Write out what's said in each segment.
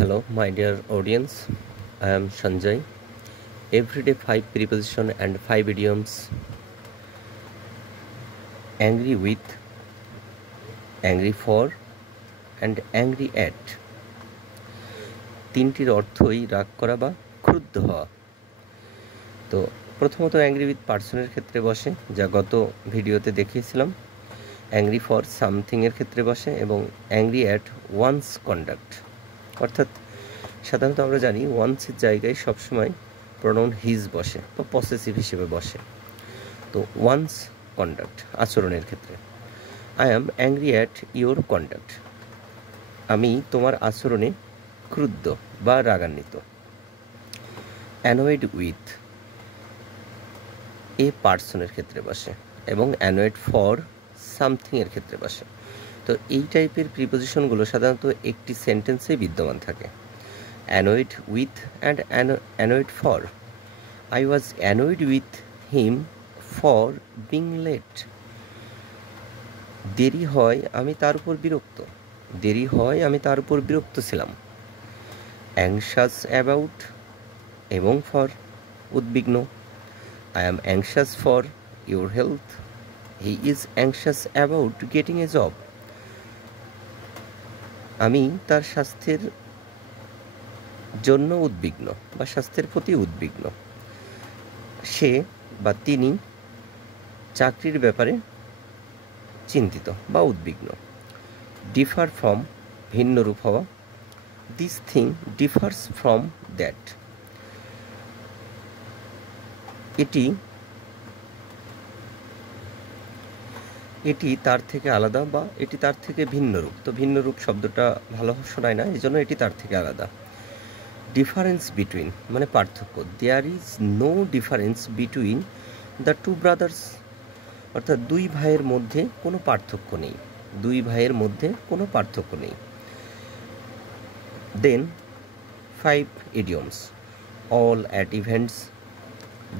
Hello, my dear audience. I am Sanjay. Everyday 5 preposition and 5 idioms. Angry with, angry for, and angry at. তিনটির অর্থই রাগ করা বা ক্রুদ্ধ হওয়া। তো প্রথমত অ্যাংরি উইথ পার্সনের ক্ষেত্রে বসে, যা গত ভিডিওতে দেখিয়েছিলাম। অ্যাংরি ফর সামথিংয়ের ক্ষেত্রে বসে এবং অ্যাংরি অ্যাট ওয়ান্স কন্ডাক্ট। অর্থাৎ সাধারণত আমরা জানি ওয়ান্সের জায়গায় সবসময় প্রোনাউন হিজ বসে বা পসেসিভ হিসেবে বসে। তো ওয়ান্স কন্ডাক্ট আচরণের ক্ষেত্রে, I am angry at your conduct, আমি তোমার আচরণে ক্রুদ্ধ বা রাগান্বিত। অ্যানয়েড উইথ এ পার্সনের ক্ষেত্রে বসে এবং অ্যানয়েড ফর সামথিংয়ের ক্ষেত্রে বসে। তো এই টাইপের প্রিপোজিশনগুলো সাধারণত একটি সেন্টেন্সে বিদ্যমান থাকে। Annoyed with and annoyed for. I was annoyed with him for being late. দেরি হয় আমি তার উপর বিরক্ত, দেরি হয় আমি তার উপর বিরক্ত ছিলাম। অ্যাংশাস অ্যাবাউট এবং ফর উদ্বিগ্ন। I am anxious for your health, he is anxious about getting a job. আমি তার স্বাস্থ্যের জন্য উদ্বিগ্ন বা স্বাস্থ্যের প্রতি উদ্বিগ্ন। সে বা তিনি চাকরির ব্যাপারে চিন্তিত বা উদ্বিগ্ন। ডিফার ফ্রম ভিন্নরূপ হওয়া। This thing differs from that. এটি তার থেকে আলাদা বা এটি তার থেকে ভিন্নরূপ। তো ভিন্নরূপ শব্দটা ভালো শোনায় না, এই জন্য এটি তার থেকে আলাদা। ডিফারেন্স বিটুইন মানে পার্থক্য। There is no difference between the two brothers, অর্থাৎ দুই ভাইয়ের মধ্যে কোনো পার্থক্য নেই, দুই ভাইয়ের মধ্যে কোনো পার্থক্য নেই। Then 5 idioms. All at events,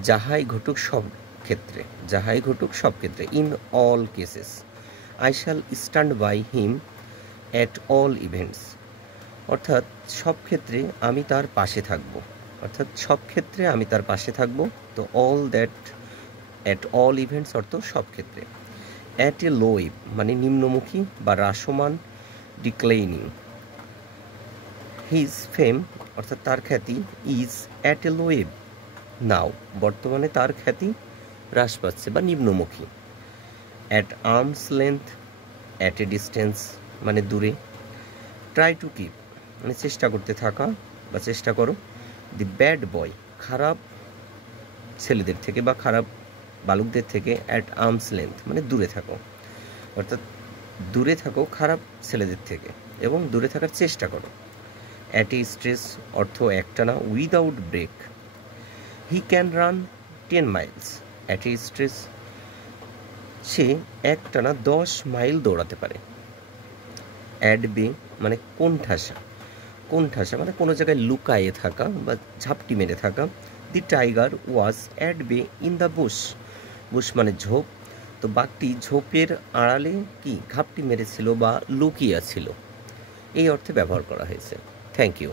যাহাই ঘটুক সব ক্ষেত্রে, যাহাই ঘটুক সব ক্ষেত্রে। In all cases. I shall stand by him at all events, অর্থাৎ সব ক্ষেত্রে আমি তার পাশে থাকব, অর্থাৎ সব ক্ষেত্রে আমি তার পাশে থাকব। তো all that at all events অর্থ সব ক্ষেত্রে। অ্যাট এ লো ওয়েভ মানে নিম্নমুখী বা হ্রাসমান, ডিক্লাইনিং। হিজ ফেম অর্থাৎ তার খ্যাতি, is at a low wave now বর্তমানে তার খ্যাতি হ্রাস পাচ্ছে বা নিম্নমুখী। At arm's length, at a distance মানে দূরে। ট্রাই টু কিপ মানে চেষ্টা করতে থাকা বা চেষ্টা করো। দি ব্যাড বয় খারাপ ছেলেদের থেকে বা খারাপ বালকদের থেকে। অ্যাট আর্মস লেন্থ মানে দূরে থাকো, অর্থাৎ দূরে থাকো খারাপ ছেলেদের থেকে এবং দূরে থাকার চেষ্টা করো। অ্যাট এ স্ট্রেস অর্থ একটানা, without break. He can run 10 miles at a stretch, সে একটানা 10 মাইল দৌড়াতে পারে। অ্যাট বে মানে কোণঠাসা, কোণঠাসা মানে কোনো জায়গায় লুকায়ে থাকা বা ঝাপটি মেরে থাকা। দি টাইগার ওয়াজ অ্যাট বে ইন দ্য বুশ, বুশ মানে ঝোপ। তো বাঘটি ঝোপের আড়ালে কি ঘাপটি মেরেছিল বা লুকিয়ে ছিল, এই অর্থে ব্যবহার করা হয়েছে। Thank you.